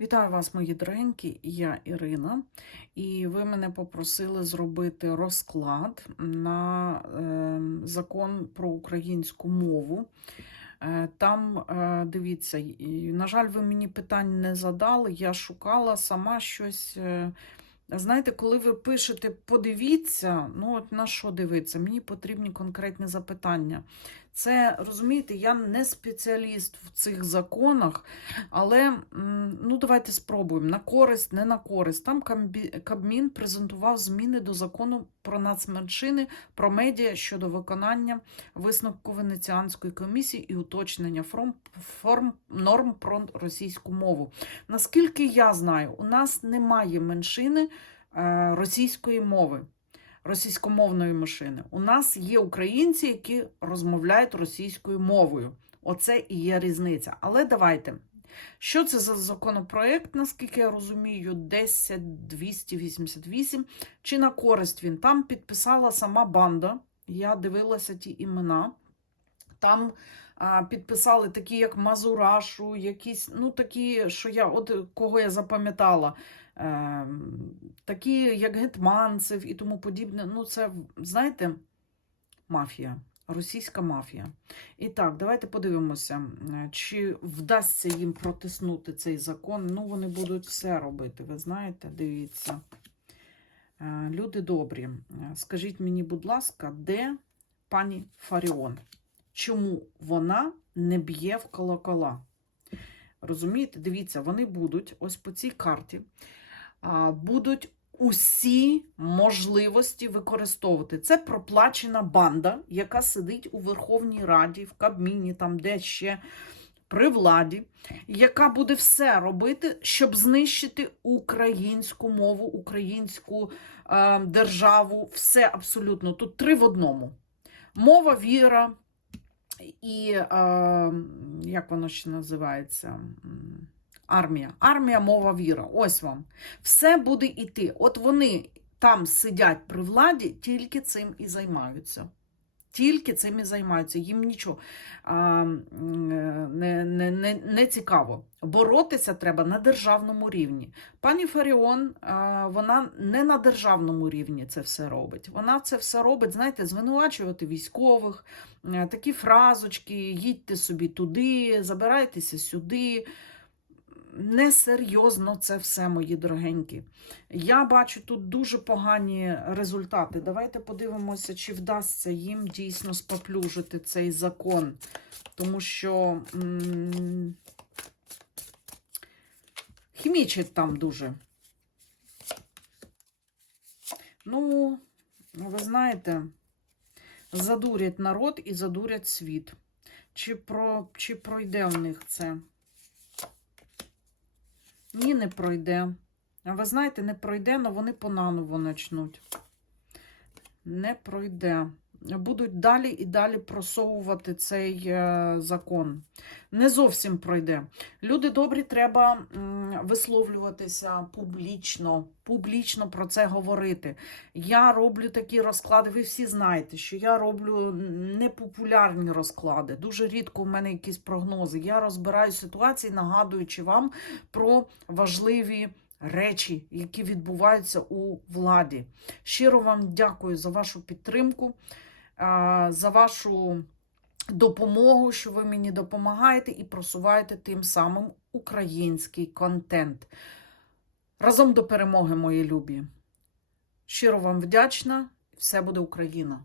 Вітаю вас, мої дорогенькі, я Ірина, і ви мене попросили зробити розклад на е, закон про українську мову. Е, Там, е, дивіться, на жаль, ви мені питань не задали. Я шукала сама щось. е, Знаєте, коли ви пишете подивіться, ну от на що дивитися? Мені потрібні конкретні запитання. Це розумієте, я не спеціаліст в цих законах, але ну давайте спробуємо на користь, не на користь. Там Кабмін презентував зміни до закону про нацменшини, про медіа щодо виконання висновку Венеціанської комісії і уточнення форм, форм норм про російську мову. Наскільки я знаю, у нас немає меншини російської мови. Російськомовної машини. У нас є українці, які розмовляють російською мовою. Оце і є різниця. Але давайте. Що це за законопроект, наскільки я розумію, 10288. Чи на користь він? Там підписала сама банда. Я дивилася ті імена. Там а, підписали такі, як Мазурашу, якісь, ну такі, що я, от кого я запам'ятала, е, такі, як Гетманцев і тому подібне. Ну, це, знаєте, мафія, російська мафія. І так, давайте подивимося, е, чи вдасться їм протиснути цей закон. Ну, вони будуть все робити, ви знаєте, дивіться. Е, Люди добрі, е, скажіть мені, будь ласка, де пані Фаріон? Чому вона не б'є в колокола? Розумієте, дивіться, вони будуть ось по цій карті, будуть усі можливості використовувати. Це проплачена банда, яка сидить у Верховній Раді, в Кабміні, там де ще при владі, яка буде все робити, щоб знищити українську мову, українську е, державу, все абсолютно. Тут три в одному: мова, віра і е, як воно ще називається? Армія. Армія, мова, віра. Ось вам. Все буде йти. От вони там сидять при владі, тільки цим і займаються. Тільки цим і займаються. Їм нічого а, не, не, не, не цікаво. Боротися треба на державному рівні. Пані Фаріон, а, вона не на державному рівні це все робить. Вона це все робить, знаєте, звинувачувати військових, е, такі фразочки, їдьте собі туди, забирайтеся сюди. Несерйозно це все, мої дорогенькі. Я бачу тут дуже погані результати. Давайте подивимося, чи вдасться їм дійсно споплюжити цей закон. Тому що хімічить там дуже. Ну, ви знаєте, задурять народ і задурять світ. Чи, про, чи пройде в них це? Не пройде. А ви знаєте, не пройде, але вони понаново почнуть. Не пройде. Будуть далі і далі просовувати цей е, закон. Не зовсім пройде. Люди добрі, треба висловлюватися публічно, публічно про це говорити. Я роблю такі розклади. Ви всі знаєте, що я роблю непопулярні розклади. Дуже рідко в мене якісь прогнози. Я розбираю ситуації, нагадуючи вам про важливі речі, які відбуваються у владі. Щиро вам дякую за вашу підтримку, за вашу допомогу, що ви мені допомагаєте і просуваєте тим самим український контент. Разом до перемоги, мої любі. Щиро вам вдячна. Все буде Україна!